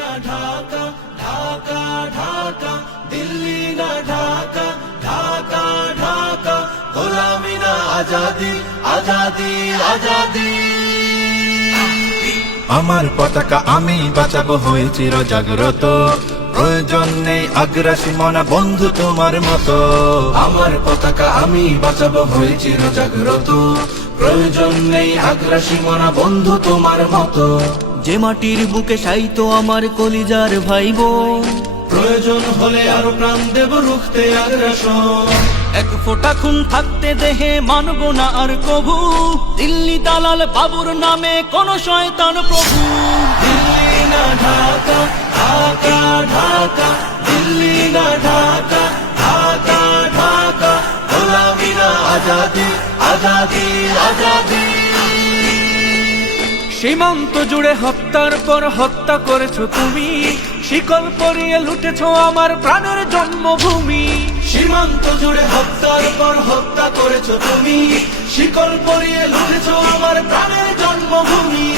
না ঢাকা, ঢাকা ঢাকা, দিল্লি না ঢাকা, ঢাকা ঢাকা, গোলামি না আজাদি, আজাদি আজাদি। আমার পতাকা আমি বাঁচাবো হয়ে চির জাগ্রত, প্রয়োজন নেই আগ্রাসী মনা বন্ধু তোমার মতো। আমার পতাকা আমি বাঁচাবো হয়ে চির জাগ্রত, প্রয়োজন নেই আগ্রাসী মনা বন্ধু তোমার মতো। যে মাটির বুকে সাইতো আমার কলিজার ভাইবোন, প্রয়োজন হলে আরো প্রাণ দেব রুখতে আগ্রাসন। এক ফোঁটা খুন থাকতে দেহে মানব না আর কভু, দিল্লি দালাল বাবুর নামে কোন শয়তান প্রভু। দিল্লি না ঢাকা, ঢাকা ঢাকা, দিল্লি না ঢাকা, ঢাকা ঢাকা, গোলামি না আজাদি, আজাদি আজাদি। সীমান্ত জুড়ে হত্যার পর হত্যা করেছো তুমি, শিকল পরিয়ে লুটেছো আমার প্রাণের জন্মভূমি। সীমান্ত জুড়ে হত্যার পর হত্যা করেছো তুমি, শিকল পরিয়ে লুটেছো আমার প্রাণের জন্মভূমি।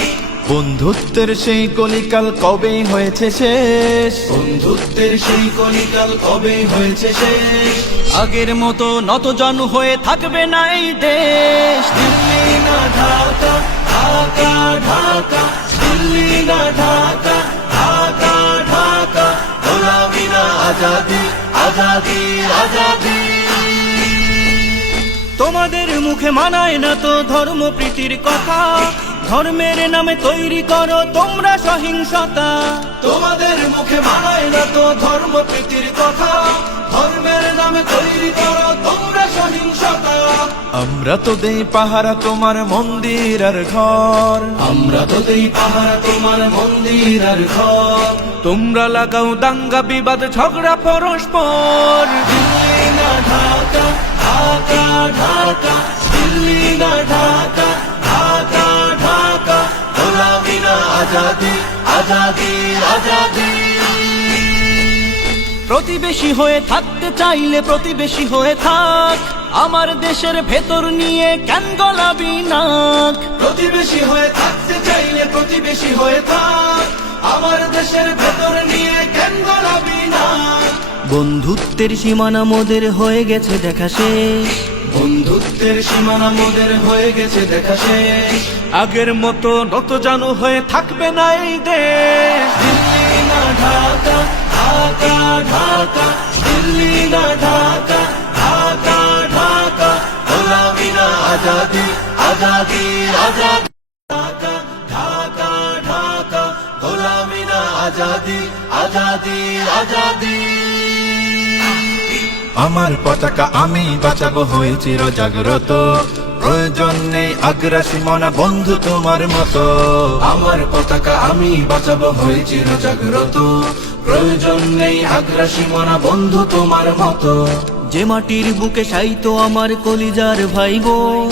বন্ধুত্বের সেই কলিকাল কবে হয়েছে শেষ, বন্ধুত্বের সেই কলিকাল কবে হয়েছে শেষ। আগের মতো নতজানু হয়ে থাকবে না এই দেশ। দিল্লি না ঢাকা, ঢাকা ঢাকা, দিল্লি না ঢাকা, ঢাকা ঢাকা, গোলামি না আজাদি, আজাদি আজাদি। তোমাদের মুখে মানায় না তো ধর্ম প্রীতির কথা, ধর্মের নামে তৈরি করো তোমরা সহিংসতা। তোমাদের মুখে মানায় না তো ধর্ম প্রীতির কথা, ধর্মের নামে তৈরি করো তোমরা সহিংসতা। আমরা তো দেই পাহারা তোমার মন্দির আর ঘর, আমরা তো দেই পাহারা তোমার মন্দির আর ঘর। তোমরা লাগাও দাঙ্গা বিবাদ ঝগড়া পরস্পর। দিল্লি না ঢাকা, ঢাকা ঢাকা, দিল্লি না ঢাকা, ঢাকা ঢাকা, গোলামি না আজাদি, আজাদি আজাদি। প্রতিবেশী হয়ে থাকতে চাইলে প্রতিবেশী হয়ে থাক, আমার দেশের ভেতর নিয়ে কেন গলাবি নাক। প্রতিবেশী হয়ে থাকতে চাইলে প্রতিবেশী হয়ে থাক, আমার দেশের ভেতর নিয়ে কেন গলাবি না। বন্ধুত্বের সীমানা মোদের হয়ে গেছে দেখা শেষ, বন্ধুত্বের সীমানা মোদের হয়ে গেছে দেখা শেষ। আগের মতো নতজানু হয়ে থাকবে না এই দেশ। দিল্লি না ঢাকা, ঢাকা ঢাকা, দিল্লি না ঢাকা, ঢাকা ঢাকা, গোলামি না আজাদি, আজাদি আজাদি। ঢাকা, ঢাকা ঢাকা, গোলামি না আজাদি, আজাদি আজাদি। আমার পতাকা আমি বাঁচাবো হয়ে চির জাগ্রত, প্রয়োজন নেই আগ্রাসী মনা বন্ধু তোমার মতো। আমার পতাকা আমি বাঁচাবো হয়ে চির জাগ্রত, প্রয়োজন নেই আগ্রাসী মনা বন্ধু তোমার মতো। যে মাটির বুকে সাইতো আমার কলিজার ভাইবোন,